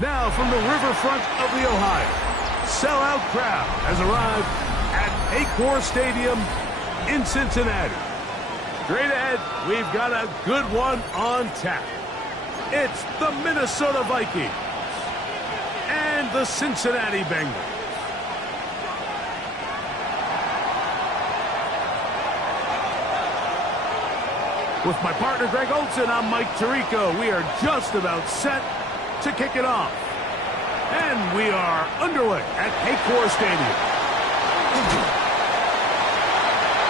Now from the riverfront of the Ohio, sellout crowd has arrived at Paycor Stadium in Cincinnati. Straight ahead, we've got a good one on tap. It's the Minnesota Vikings and the Cincinnati Bengals. With my partner Greg Olson, I'm Mike Tirico. We are just about set to kick it off. And we are underway at Paycor Stadium.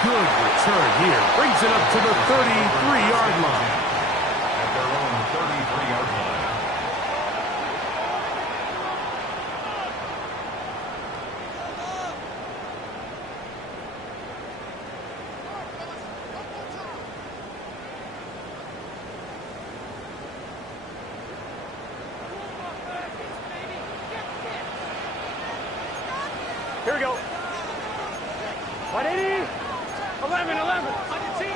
Good return here. Brings it up to the 33-yard line. At their own 33-yard line. Here we go. 180. 11. On your team.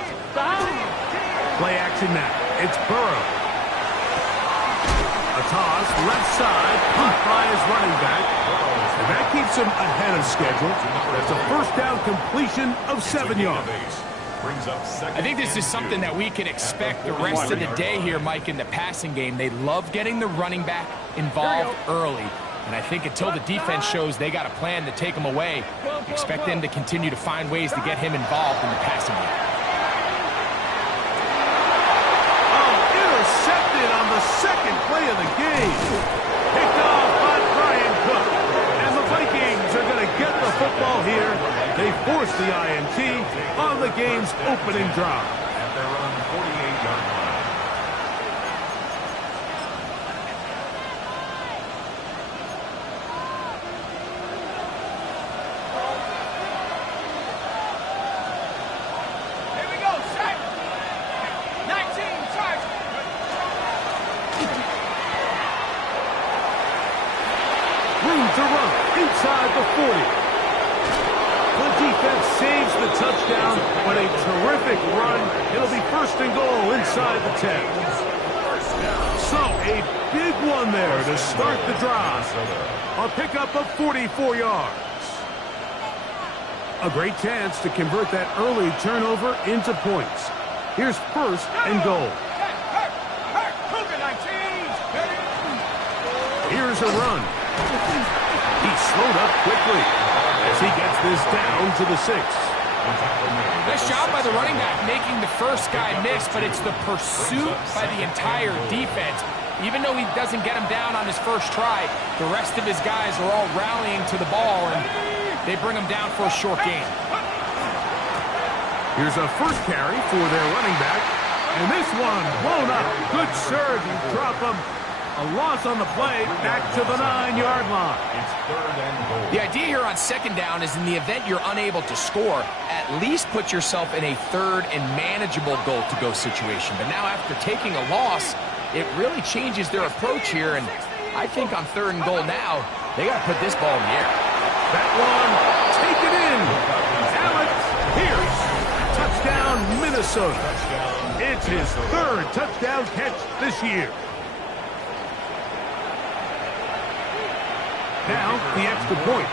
Play action now. It's Burrow. A toss, left side, caught by his running back. And that keeps him ahead of schedule. That's a first down completion of 7 yards. I think this is something that we can expect the rest of the day here, Mike, in the passing game. They love getting the running back involved early. And I think until the defense shows they got a plan to take him away, expect them to continue to find ways to get him involved in the passing game. Oh, intercepted on the second play of the game. Picked off by Brian Cook. And the Vikings are going to get the football here. They force the INT on the game's opening drive. At their own 48-yard line. Room to run inside the 40. The defense saves the touchdown, but a terrific run. It'll be first and goal inside the 10. So a big one there to start the drive. A pickup of 44 yards. A great chance to convert that early turnover into points. Here's first and goal. Here's a run. He's slowed up quickly as he gets this down to the 6. Nice job by the running back making the first guy miss, but it's the pursuit by the entire defense. Even though he doesn't get him down on his first try, the rest of his guys are all rallying to the ball, and they bring him down for a short gain. Here's a first carry for their running back, and this one blown up. Good surge and drop him. A loss on the play, back to the 9-yard line. It's third and goal. The idea here on second down is in the event you're unable to score, at least put yourself in a third and manageable goal-to-go situation. But now after taking a loss, it really changes their approach here, and I think on third and goal now, they got to put this ball in the air. That one, take it in. Alex Pierce, touchdown Minnesota. It's his third touchdown catch this year. Now, the extra point.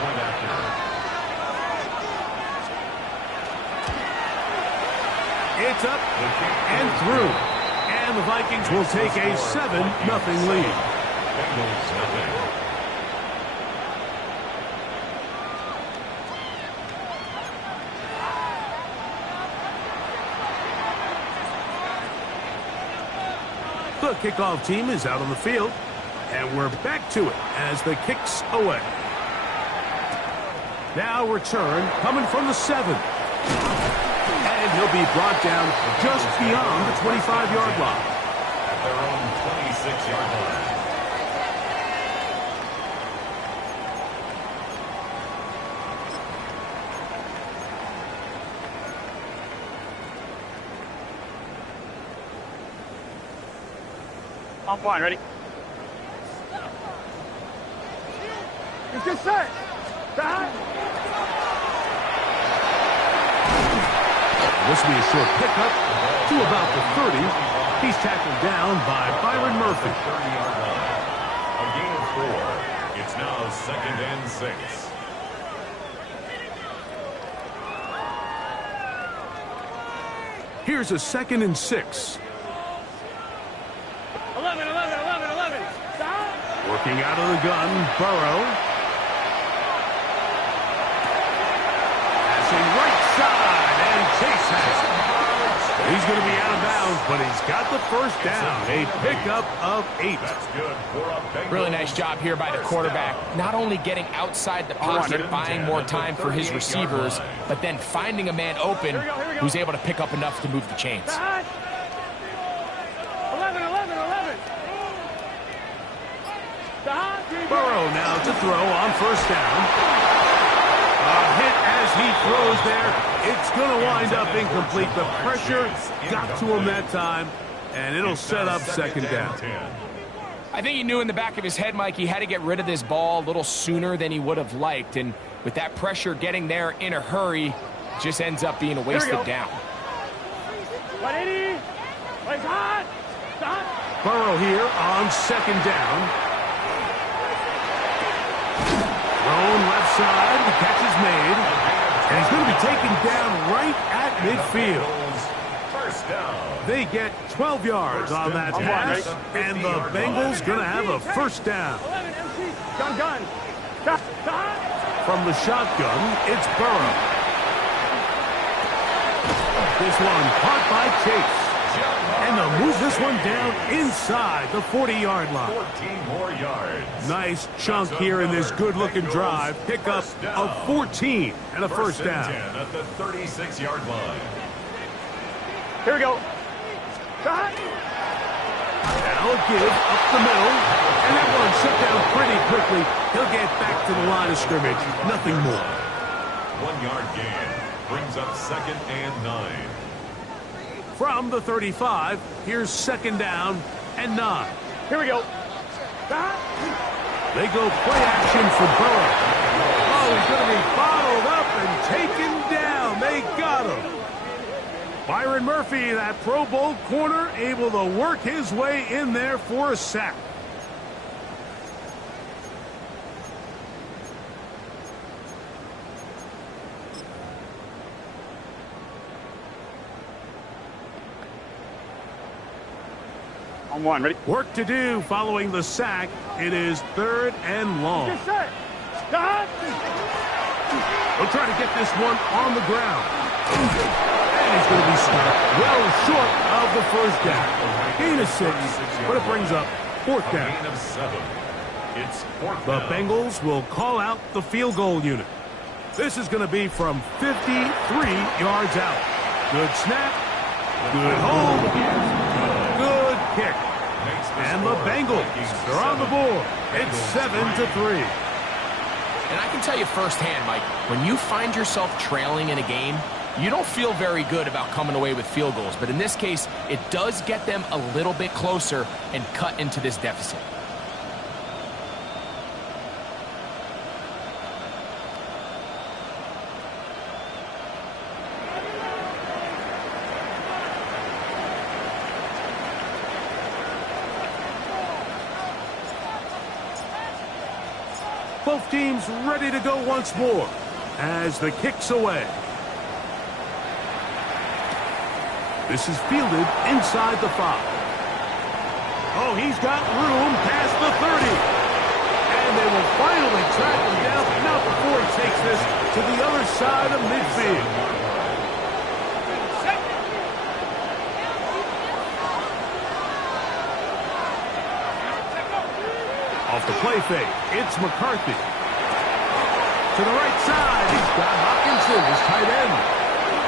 It's up and through. And the Vikings will take a 7-0 lead. Bengals nothing. The kickoff team is out on the field. And we're back to it as the kick's away. Now return coming from the 7. And he'll be brought down just beyond the 25-yard line. At their own 26-yard line. On point, ready? He's just set. Back. This will be a short pickup to about the 30. He's tackled down by Byron Murphy. 30-yard line. A gain of It's now 2nd and 6. Here's a 2nd and 6. 11. Stop. Working out of the gun, Burrow. Passing right side, and Chase has it. He's going to be out of bounds, but he's got the first down. A pickup of 8. That's good for a Bengals. Really nice job here by the quarterback. Not only getting outside the pocket, buying more time for his receivers, but then finding a man open who's able to pick up enough to move the chains. 11. Stop. Burrow now to throw on first down. A hit as he throws there. It's going to wind up incomplete. The pressure got to him that time, and it'll set up 2nd down. I think he knew in the back of his head, Mike, he had to get rid of this ball a little sooner than he would have liked. And with that pressure getting there in a hurry, it just ends up being a wasted down. 180. Stop. Burrow here on 2nd down. Thrown left side, the catch is made, and he's going to be taken down right at midfield. First down. They get 12 yards on that pass, and the Bengals going to have a first down. 11. MC. Gun. Stop. From the shotgun, it's Burrow. This one caught by Chase. And they'll move this one down inside the 40-yard line. 14 more yards. Nice chunk here in this good-looking drive. Pickup of 14 and a first down. 10 at the 36-yard line. Here we go. Stop. Now a give up the middle. And that one shut down pretty quickly. He'll get back to the line of scrimmage. Nothing more. 1-yard gain. Brings up 2nd and 9. From the 35, here's 2nd down and 9. Here we go. Stop. They go play action for Burrow. Oh, he's going to be bottled up and taken down. They got him. Byron Murphy, that Pro Bowl corner, able to work his way in there for a sack. On 1. Ready? Work to do following the sack. It is 3rd and long. Get set. Stop. They'll try to get this one on the ground. And he's going to be stopped well short of the first down. Gain of 6, but it brings up 4th down. Gain of 7. It's 4th The down. Bengals will call out the field goal unit. This is going to be from 53 yards out. Good snap. Good hold. Good kick. And the Bengals are on the board. It's 7-3. And I can tell you firsthand, Mike, when you find yourself trailing in a game, you don't feel very good about coming away with field goals. But in this case, it does get them a little bit closer and cut into this deficit. Both teams ready to go once more as the kick's away. This is fielded inside the 5. Oh, he's got room past the 30. And they will finally track him down, but not before he takes this to the other side of midfield. Off the play fake, it's McCarthy. To the right side, he's got Hopkinson, his tight end.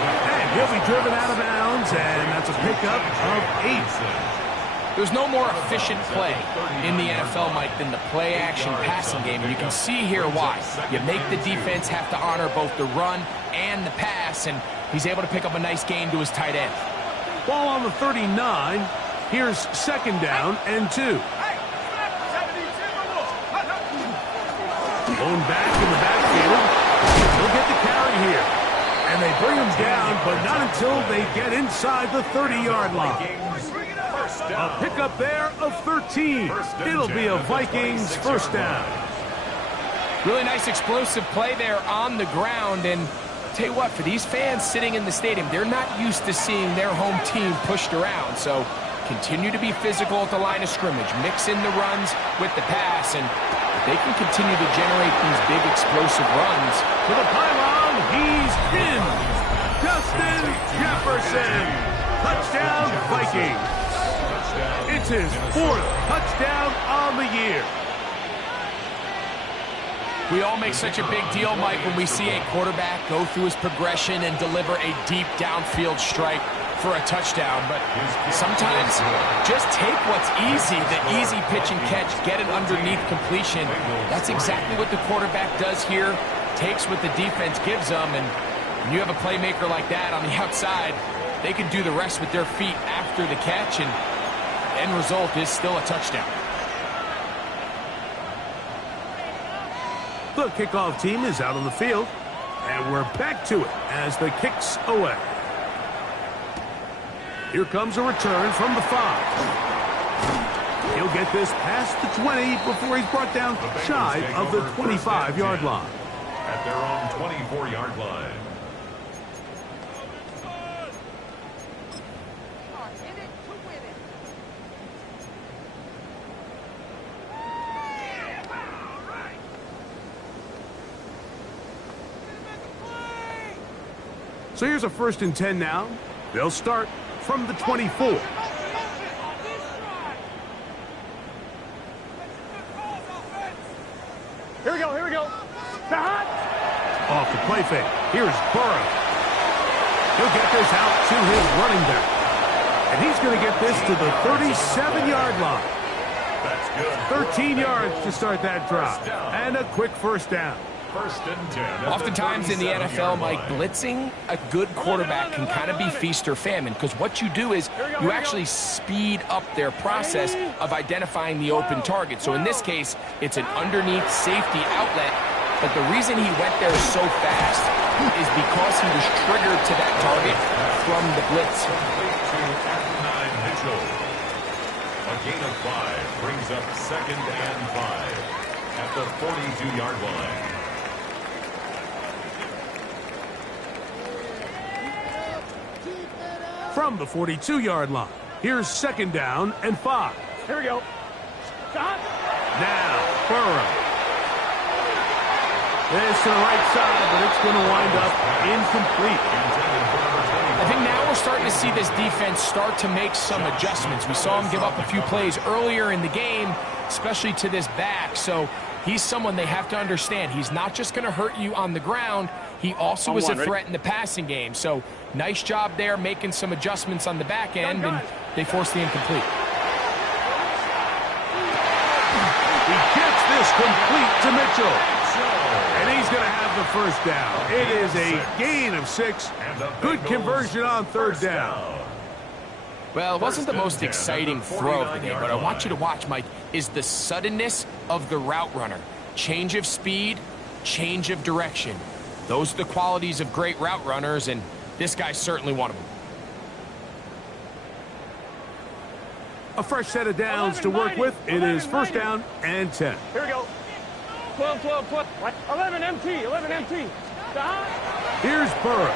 And he'll be driven out of bounds, and that's a pickup of 8. There's no more efficient play in the NFL, Mike, than the play-action passing game. And you can see here why. You make the defense have to honor both the run and the pass, and he's able to pick up a nice gain to his tight end. Ball on the 39. Here's 2nd down and 2. Blown back in the backfield. He'll get the carry here. And they bring him down, but not until they get inside the 30-yard line. A pickup there of 13. It'll be a Vikings first down. Really nice explosive play there on the ground. And tell you what, for these fans sitting in the stadium, they're not used to seeing their home team pushed around. So continue to be physical at the line of scrimmage. Mix in the runs with the pass. And if they can continue to generate these big explosive runs. To the pylon, he's in. Justin Jefferson. Touchdown, Vikings. It's his 4th touchdown on the year. We all make such a big deal, Mike, when we see a quarterback go through his progression and deliver a deep downfield strike for a touchdown. But sometimes just take what's easy, the easy pitch and catch, get it underneath completion. That's exactly what the quarterback does here. Takes what the defense gives them, and when you have a playmaker like that on the outside, they can do the rest with their feet after the catch, and the end result is still a touchdown. The kickoff team is out on the field, and we're back to it as the kick's away. Here comes a return from the 5. He'll get this past the 20 before he's brought down shy of the 25-yard line. At their own 24-yard line. So here's a 1st and 10 now. They'll start from the 24. Here we go, here we go. Hot. Off the play fake. Here's Burrow. He'll get this out to his running back. And he's going to get this to the 37-yard line. That's good. 13 yards to start that drive. And a quick 1st down. 1st and 10. Oftentimes in the NFL, Mike, blitzing a good quarterback can kind of be feast or famine, because what you do is you actually speed up their process of identifying the open target. So in this case, it's an underneath safety outlet, but the reason he went there so fast is because he was triggered to that target from the blitz. A gain of 5 brings up 2nd and 5 at the 42-yard line. From the 42-yard line, here's 2nd down and 5. Here we go. Hot. Now, Burrow. This to the right side, but it's going to wind up incomplete. I think now we're starting to see this defense start to make some adjustments. We saw him give up a few plays earlier in the game, especially to this back. So he's someone they have to understand. He's not just going to hurt you on the ground. He also is a threat in the passing game. So nice job there making some adjustments on the back end, and they force the incomplete. He gets this complete to Mitchell. And he's going to have the 1st down. It is a gain of 6. Good conversion on 3rd down. Well, it wasn't the most exciting throw of the day, but I want you to watch, Mike, is the suddenness of the route runner. Change of speed, change of direction. Those are the qualities of great route runners, and this guy's certainly one of them. A fresh set of downs to work with. It is 1st down and 10. Here we go. 12, 12, 12. 11 MT, 11 MT. Here's Burrow.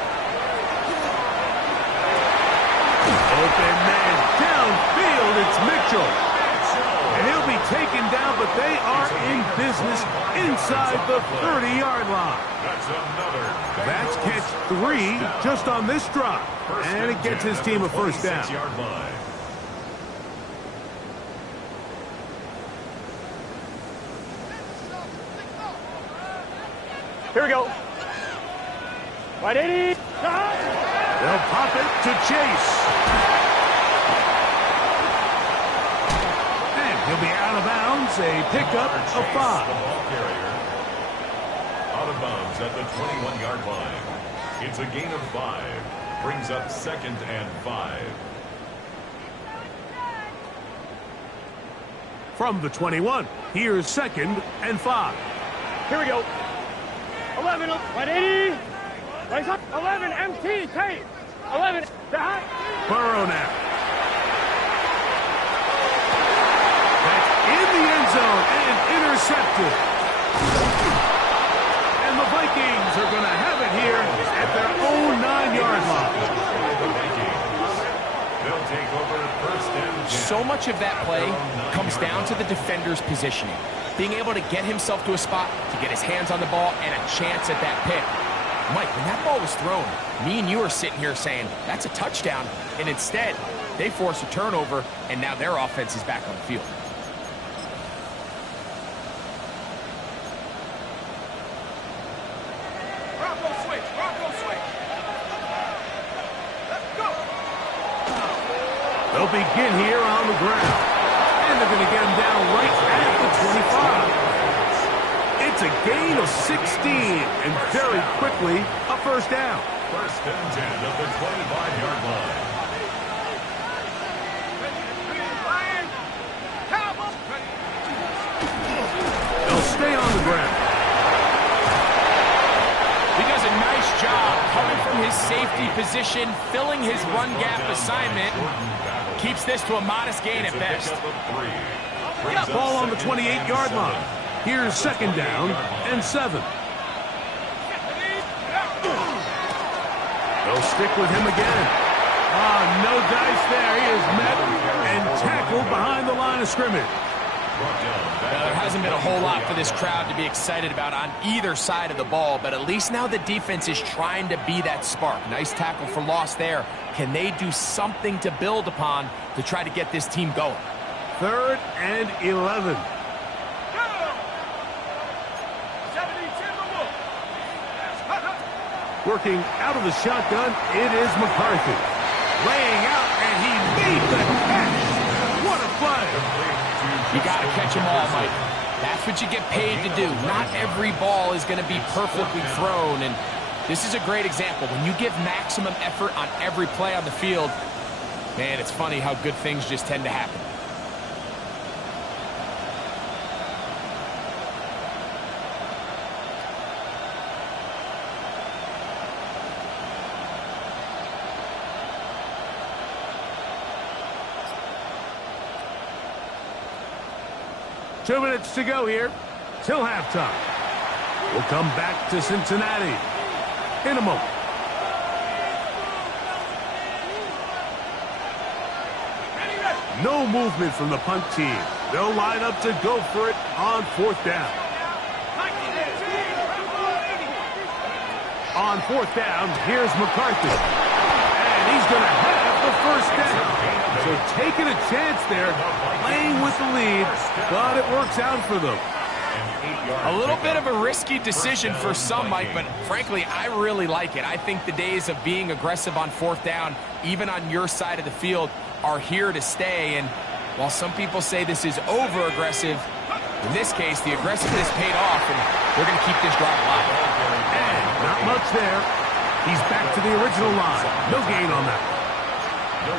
Open man downfield. It's Mitchell. And he'll be taken down, but they are in business inside the 30-yard line. That's catch 3 just on this drive. And it gets his team a 1st down. Here we go. Right 80. They'll pop it to Chase. And he'll be out of bounds. A pickup of 5. Out of bounds at the 21-yard line. It's a gain of 5. Brings up 2nd and 5. From the 21, here's 2nd and 5. Here we go. 11, 180. 11, MT, Tate. 11, Burrow now. That's in the end zone and intercepted. much of that play comes down to the defender's positioning. Being able to get himself to a spot, to get his hands on the ball, and a chance at that pick. Mike, when that ball was thrown, me and you are sitting here saying, that's a touchdown. And instead, they force a turnover, and now their offense is back on the field. Bronco switch. Bronco switch. Let's go. They'll begin here on the ground. And they're going to get him down right at the 25. It's a gain of 16, and very quickly, a first down. First and 10 at the 25-yard line. They'll stay on the ground. He does a nice job coming from his safety position, filling his run gap assignment. Keeps this to a modest gain at best. Ball on the 28-yard line. Here's second down and 7. They'll stick with him again. No dice there. He is met and tackled behind the line of scrimmage. Now, there hasn't been a whole lot for this crowd to be excited about on either side of the ball, but at least now the defense is trying to be that spark. Nice tackle for loss there. Can they do something to build upon to try to get this team going? 3rd and 11. Working out of the shotgun, it is McCarthy. Laying out, and he made the catch. What a play. You got to catch them all, Mike. That's what you get paid to do. Not every ball is going to be perfectly thrown, and this is a great example. When you give maximum effort on every play on the field, man, it's funny how good things just tend to happen. Two minutes to go here till halftime. We'll come back to Cincinnati in a moment. No movement from the punt team. They'll line up to go for it on 4th down. On 4th down, here's McCarthy. And he's going to have the first down. So taking a chance there, playing with the lead, but it works out for them. A little bit of a risky decision for some, Mike, but frankly, I really like it. I think the days of being aggressive on 4th down, even on your side of the field, are here to stay. And while some people say this is over-aggressive, in this case, the aggressiveness paid off, and we're going to keep this drive alive. And not much there. He's back to the original line. No gain on that.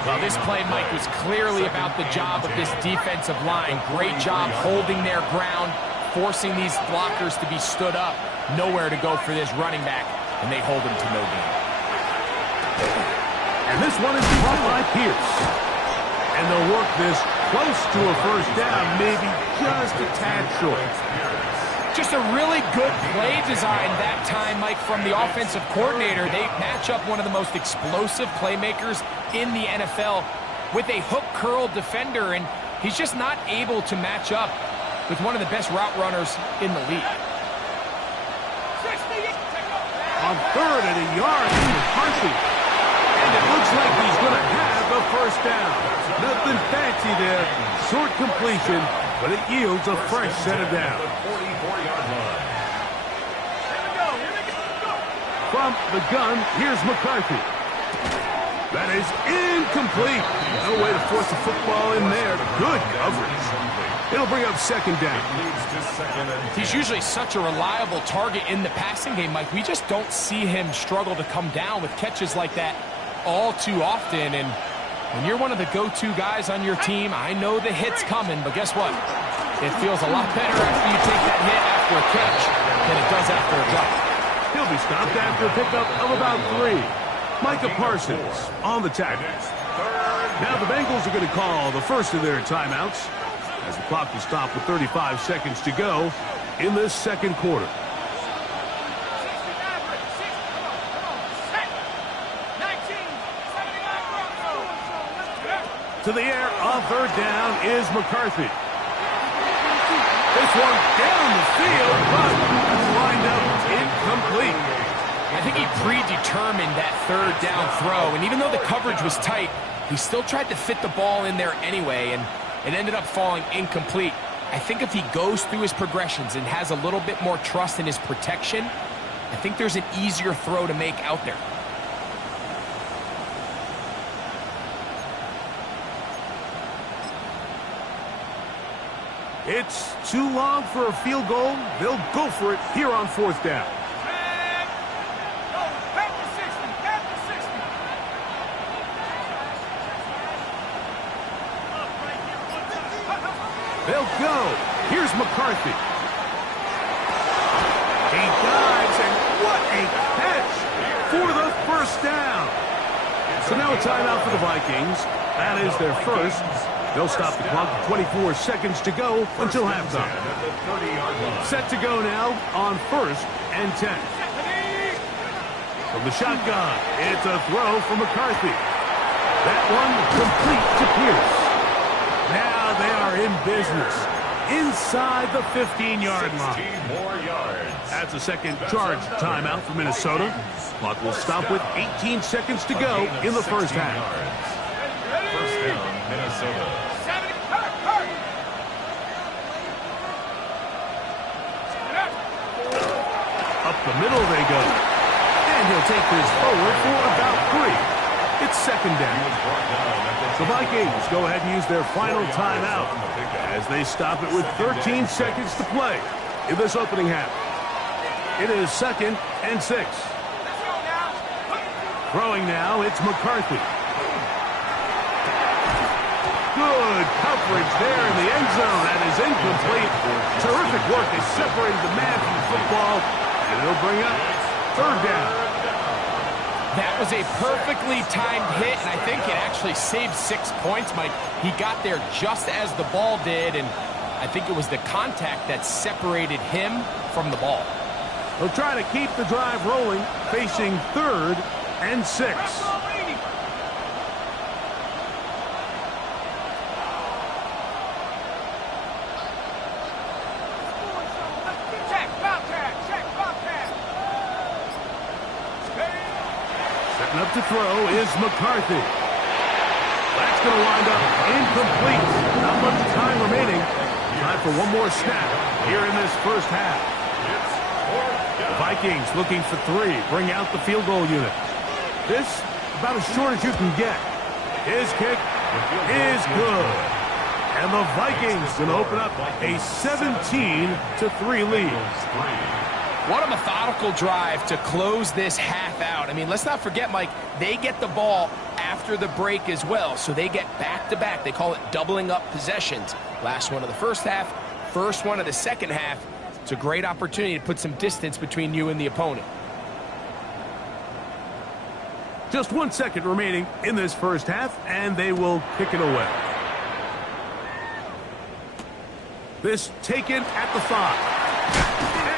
Well, this play, Mike, was clearly about the job of this defensive line. Great job holding their ground, forcing these blockers to be stood up. Nowhere to go for this running back, and they hold him to no gain. And this one is caught by Pierce. And they'll work this close to a first down, maybe just a tad short. Just a really good play design that time, Mike, from the offensive coordinator. They match up one of the most explosive playmakers in the NFL with a hook curl defender, and he's just not able to match up with one of the best route runners in the league. On 3rd and a yard, McCarthy. And it looks like he's going to have the first down. Nothing fancy there. Short completion, but it yields a fresh set of downs. From the gun, here's McCarthy. That is incomplete. No way to force the football in there. Good coverage. It'll bring up 2nd down. He's usually such a reliable target in the passing game, Mike. We just don't see him struggle to come down with catches like that all too often. And when you're one of the go-to guys on your team, I know the hit's coming, but guess what? It feels a lot better after you take that hit after a catch than it does after a drop. He'll be stopped after a pickup of about 3. Micah Parsons on the tackle. Now the Bengals are going to call the first of their timeouts as the clock will stop with 35 seconds to go in this second quarter. To the air on on third down is McCarthy. This one down the field, but lined up incomplete. I think he predetermined that third down throw, and even though the coverage was tight, he still tried to fit the ball in there anyway, and it ended up falling incomplete. I think if he goes through his progressions and has a little bit more trust in his protection, I think there's an easier throw to make out there. It's too long for a field goal. They'll go for it here on fourth down. They'll go. Here's McCarthy. He dives, and what a catch for the first down. So now a timeout for the Vikings. That is their first. They'll stop the clock with 24 seconds to go until halftime. Set to go now on 1st and 10. From the shotgun, it's a throw for McCarthy. That one complete to Pierce. Now they are in business inside the 15-yard line. That's a second charge timeout for Minnesota. Clock will stop with 18 seconds to go in the first half. First down, Minnesota. Up the middle they go. And he'll take this forward for about 3. It's second down. The Vikings go ahead and use their final timeout as they stop it with 13 seconds to play in this opening half. It is 2nd and 6. Throwing now, it's McCarthy. Good coverage there in the end zone. That is incomplete. Terrific work. They separated the man from the football, and it'll bring up third down. That was a perfectly timed hit, and I think it actually saved 6 points, Mike. He got there just as the ball did, and I think it was the contact that separated him from the ball. They'll try to keep the drive rolling, facing 3rd and 6. Setting up to throw is McCarthy. That's going to wind up incomplete. Not much time remaining. Time for one more snap here in this first half. The Vikings looking for 3. Bring out the field goal unit. This about as short as you can get. His kick is good. And the Vikings going to open up a 17-3 lead. What a methodical drive to close this half out. I mean, let's not forget, Mike, they get the ball after the break as well, so they get back-to-back. They call it doubling up possessions. Last one of the first half, first one of the second half. It's a great opportunity to put some distance between you and the opponent. Just 1 second remaining in this first half, and they will kick it away. This taken at the 5.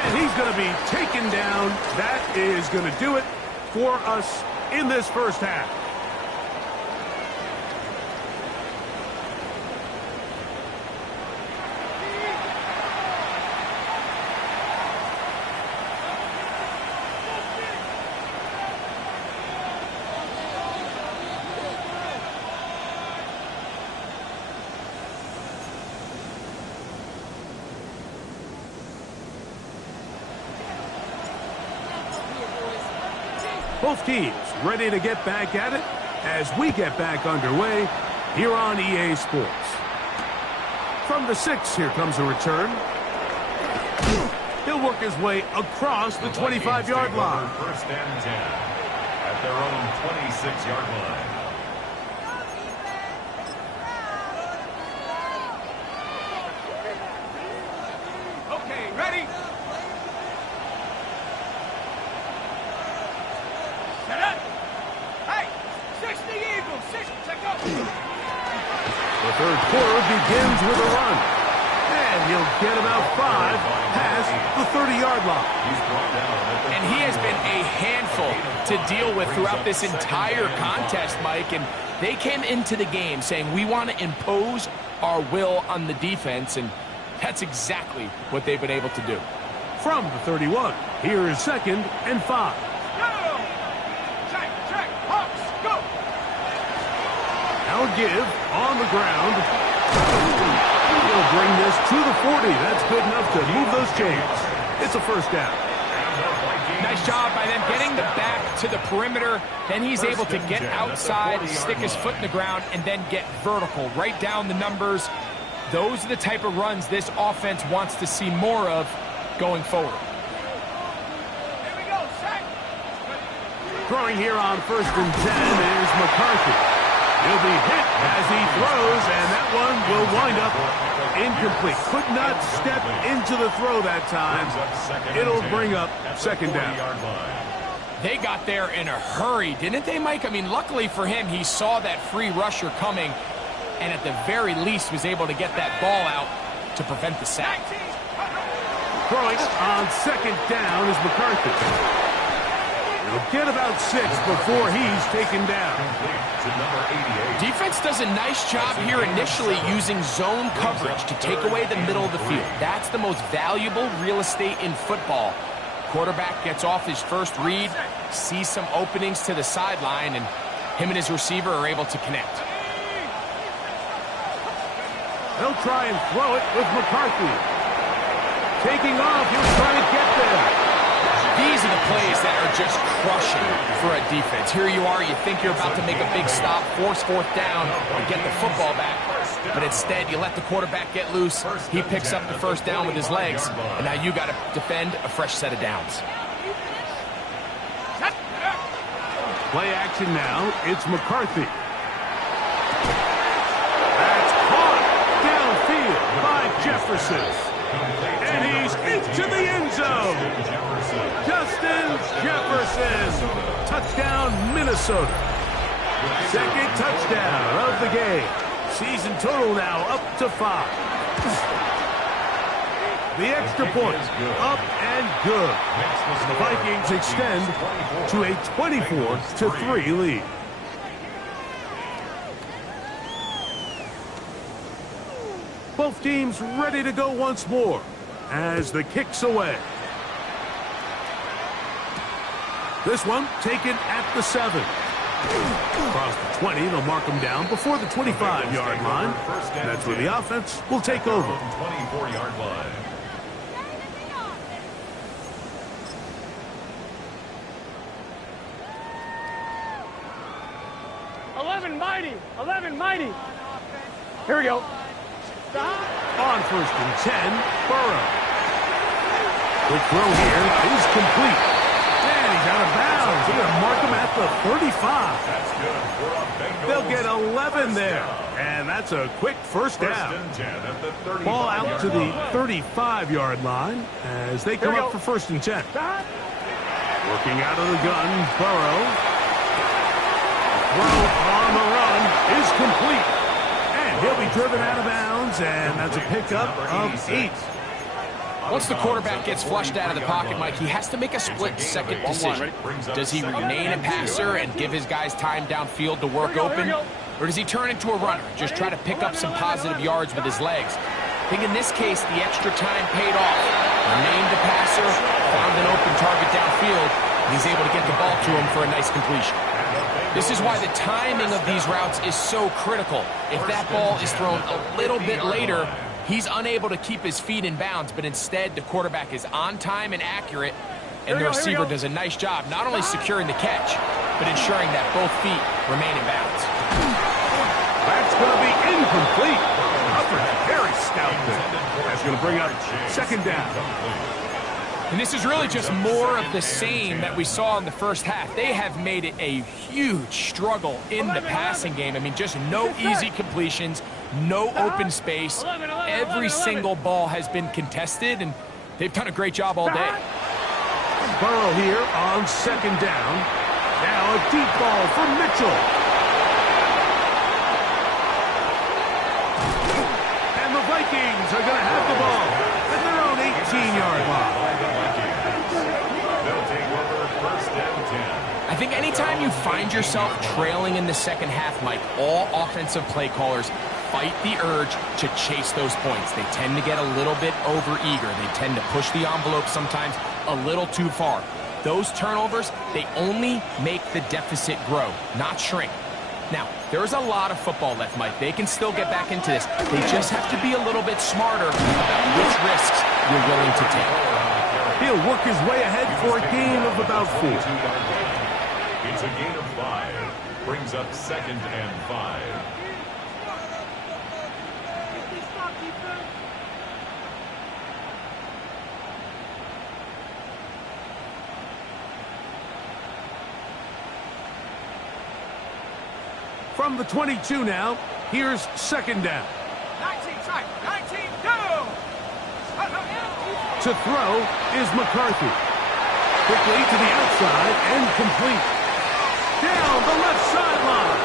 And he's going to be taken down. That is going to do it for us in this first half. Both teams ready to get back at it as we get back underway here on EA Sports. From the 6, here comes a return. He'll work his way across the 25-yard line. First and 10 at their own 26-yard line. Okay, ready? Set up. Hey, 60 Eagles, 60, check up. The third quarter begins with a run. And he'll get about 5 past the 30-yard line. And he has been a handful to deal with throughout this entire contest, Mike. And they came into the game saying, we want to impose our will on the defense, and that's exactly what they've been able to do. From the 31, here is 2nd and 5. Check, Hawks, go! Now a give on the ground. He'll bring this to the 40. That's good enough to move those chains. It's a first down. Nice job by them getting the back to the perimeter. Then he's able to get outside, stick his foot in the ground, and then get vertical. Right down the numbers. Those are the type of runs this offense wants to see more of going forward. Here we go, sack! Throwing here on 1st and 10 is McCarthy. He'll be hit as he throws, and that one will wind up incomplete. Could not step into the throw that time. It'll bring up 2nd down. They got there in a hurry, didn't they, Mike? I mean, luckily for him, he saw that free rusher coming, and at the very least was able to get that ball out to prevent the sack. Throwing on 2nd down is McCarthy. He'll get about 6 before he's taken down. Defense does a nice job here initially using zone coverage to take away the middle of the field. That's the most valuable real estate in football. Quarterback gets off his first read, sees some openings to the sideline, and him and his receiver are able to connect. They'll try and throw it with McCarthy. Taking off, he'll try to get there. These are the plays that are just crushing for a defense. Here you are, you think you're about to make a big stop, force 4th down, and get the football back. But instead, you let the quarterback get loose. He picks up the 1st down with his legs, and now you got to defend a fresh set of downs. Play action now. It's McCarthy. That's caught downfield by Jefferson. And he's into the end zone. Justin Jefferson. Touchdown, Minnesota. 2nd touchdown of the game. Season total now up to 5. The extra point up and good. The Vikings extend to a 24-3 lead. Both teams ready to go once more as the kick's away. This one taken at the 7. Across the 20, they'll mark them down before the 25-yard line. That's where the offense will take over. 24-yard line. Eleven mighty. Here we go. On 1st and 10, Burrow. The throw here is complete. And he's out of bounds. They're going to mark him at the 35. They'll get 11 there. And that's a quick first down. Ball out to the 35-yard line as they come up for 1st and 10. Working out of the gun, Burrow. Throw on the run is complete. And he'll be driven out of bounds, and that's a pickup of 8. Once the quarterback gets flushed out of the pocket, Mike, he has to make a split-second decision. Does he remain a passer and give his guys time downfield to work open? Or does he turn into a runner, just try to pick up some positive yards with his legs? I think in this case, the extra time paid off. Remained a passer, found an open target downfield, and he's able to get the ball to him for a nice completion. This is why the timing of these routes is so critical. If that ball is thrown a little bit later, he's unable to keep his feet in bounds, but instead the quarterback is on time and accurate, and the receiver does a nice job not only securing the catch, but ensuring that both feet remain in bounds. That's going to be incomplete. Very stout there. That's going to bring up 2nd down. And this is really just more of the same that we saw in the first half. They have made it a huge struggle in the passing game. I mean, just no easy completions, no open space. Every single ball has been contested, and they've done a great job all day. Burrow here on 2nd down. Now a deep ball for Mitchell. And the Vikings are going to have the ball at their own 18-yard line. I think anytime you find yourself trailing in the second half, Mike, all offensive play callers fight the urge to chase those points. They tend to get a little bit overeager. They tend to push the envelope sometimes a little too far. Those turnovers, they only make the deficit grow, not shrink. Now, there's a lot of football left, Mike. They can still get back into this. They just have to be a little bit smarter about which risks you're willing to take. He'll work his way ahead for a gain of about 4. It's a gain of 5. Brings up 2nd and 5. From the 22 now, here's 2nd down. 19, try. 19, go! To throw is McCarthy. Quickly to the outside and complete. Down the left sideline.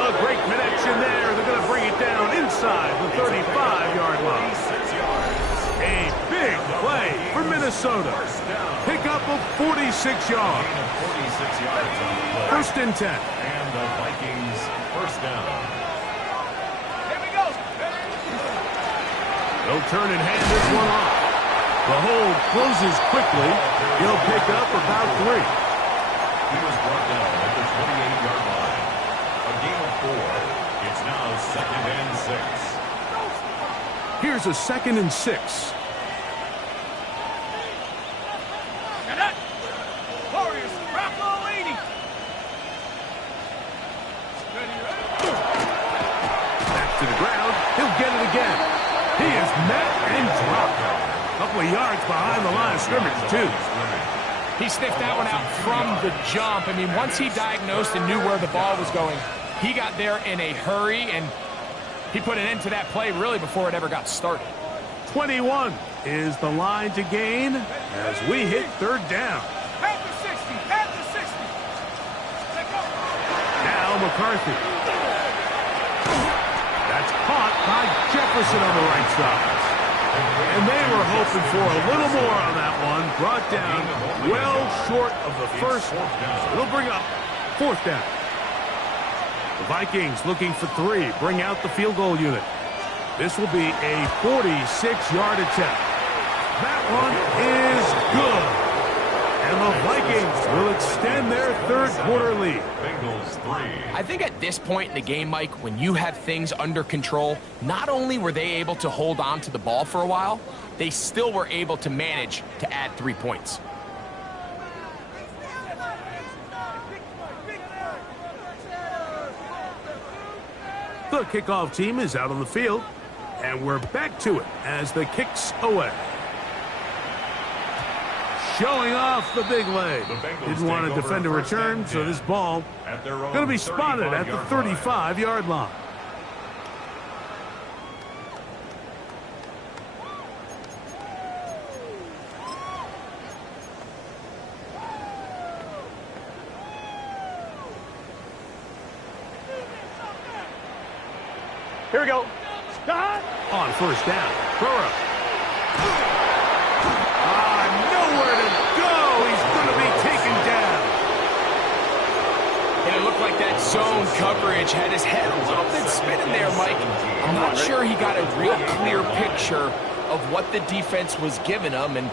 A great connection there. They're going to bring it down inside the 35-yard line. A big play for Minnesota. Pickup of 46 yards. 1st and 10. And the Vikings first down. Here we go. They'll turn and hand this one off. The hold closes quickly. He'll pick up about 3. He was brought down at the 28-yard line. A gain of 4. It's now 2nd and 6. Here's a 2nd and 6. Warriors, grapple leading. Back to the ground. He'll get it again. He is met and dropped. A couple of yards behind the line of scrimmage, too. He sniffed that one out from the jump. I mean, once he diagnosed and knew where the ball was going, he got there in a hurry, and he put an end to that play really before it ever got started. 21 is the line to gain as we hit 3rd down. Head to 60, head to 60. Let go. Now McCarthy. That's caught by Jefferson on the right side. And they were hoping for a little more on that one. Brought down well short of the first. It'll bring up 4th down. The Vikings looking for 3. Bring out the field goal unit. This will be a 46-yard attempt. That one is good. And the Vikings will extend their 3rd quarter lead. Bengals 3. I think at this point in the game, Mike, when you have things under control, not only were they able to hold on to the ball for a while, they still were able to manage to add 3 points. The kickoff team is out on the field, and we're back to it as the kick's away. Showing off the big leg. Didn't want to defend a return, so this ball going to be spotted at the 35-yard line. Here we go. On 1st down, Burrow. Nowhere to go. He's going to be taken down. And it looked like that zone coverage had his head a little bit spinning there, Mike. I'm not sure he got a real clear picture of what the defense was giving him, and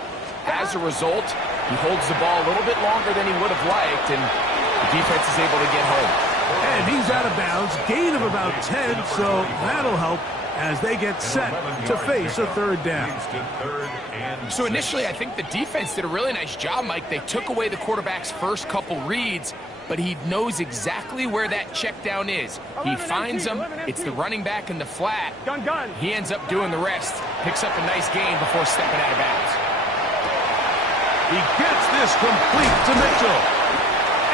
as a result, he holds the ball a little bit longer than he would have liked, and the defense is able to get home. And he's out of bounds, gain of about 10, so that'll help as they get set to face a 3rd down. So initially, I think the defense did a really nice job, Mike. They took away the quarterback's first couple reads, but he knows exactly where that check down is. He finds them. It's the running back in the flat. He ends up doing the rest. Picks up a nice gain before stepping out of bounds. He gets this complete to Mitchell.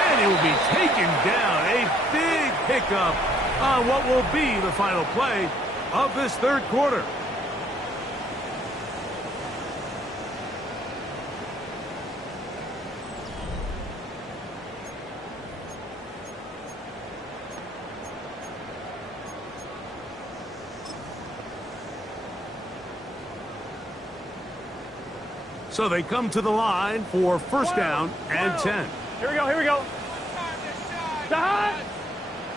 And he will be taken down. A big pickup on what will be the final play of this 3rd quarter. So they come to the line for 1st down and 10. Here we go, here we go. Stop.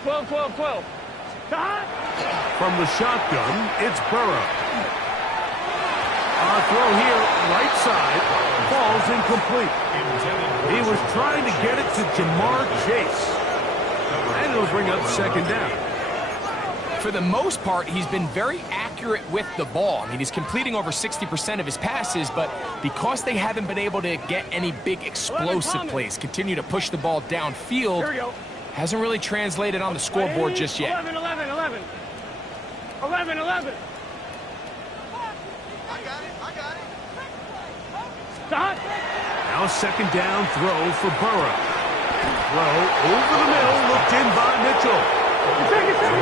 12, 12, 12. Stop. From the shotgun, it's Burrow. Throw here, right side, falls incomplete. He was trying to get it to Jamar Chase. And it'll bring up second down. For the most part, he's been very accurate with the ball. I mean, he's completing over 60% of his passes, but because they haven't been able to get any big explosive plays, continue to push the ball downfield, hasn't really translated on the scoreboard just yet. 11, 11, 11. 11, 11. I got it. Stop. Now second down throw for Burrow. Throw over the middle, looked in by Mitchell.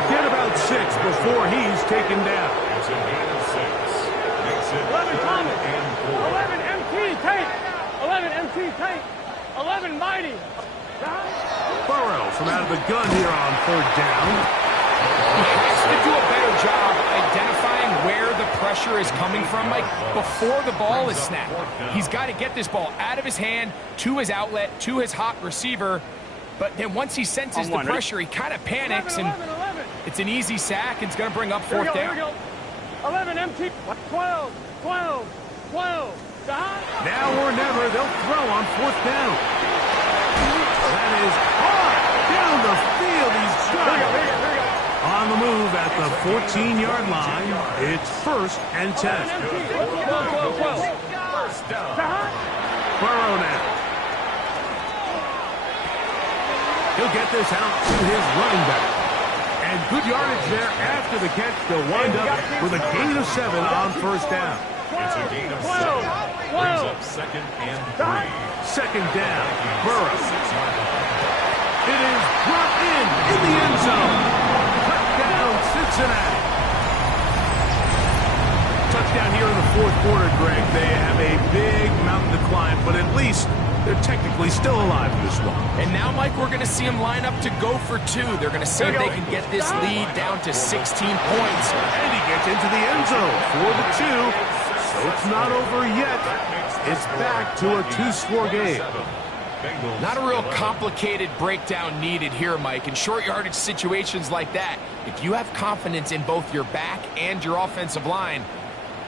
Get about 6 before he's taken down. It's a gain of 6. Makes it 11 Thomas. 11 11 MT tape. 11 MT tape. 11 Mighty. Burrow from out of the gun here on third down. He has to do a better job identifying where the pressure is coming from, Mike, before the ball is snapped. He's got to get this ball out of his hand, to his outlet, to his hot receiver. But then once he senses the pressure, he kind of panics, and it's an easy sack, and it's going to bring up fourth down. 11 MT. 12, 12, 12. Now or never, they'll throw on fourth down. That is hard down the field. He's got it. On the move at the 14-yard line, it's 1st and 10. 12, 12, 12. First down. Burrow now. He'll get this out to his running back. And good yardage there after the catch. They'll wind up with a gain of 7 on first down. It's a gain of 7. Brings up second and 3. Second down, Burrow. It is brought in the end zone. Touchdown, Cincinnati. Touchdown here in the fourth quarter, Greg. They have a big mountain to climb, but at least they're technically still alive in this one. And now, Mike, we're going to see them line up to go for 2. They're going to see if they can get this lead down to 16 points. And he gets into the end zone for the 2. So it's not over yet. It's back to a 2-score game. Not a real complicated breakdown needed here, Mike. In short yardage situations like that, if you have confidence in both your back and your offensive line,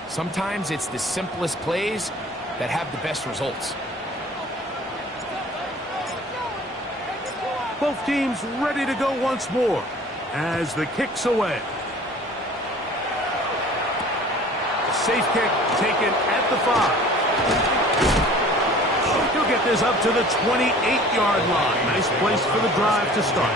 sometimes it's the simplest plays that have the best results. Both teams ready to go once more as the kick's away. Safe kick taken at the 5. He'll get this up to the 28-yard line. Nice place for the drive to start.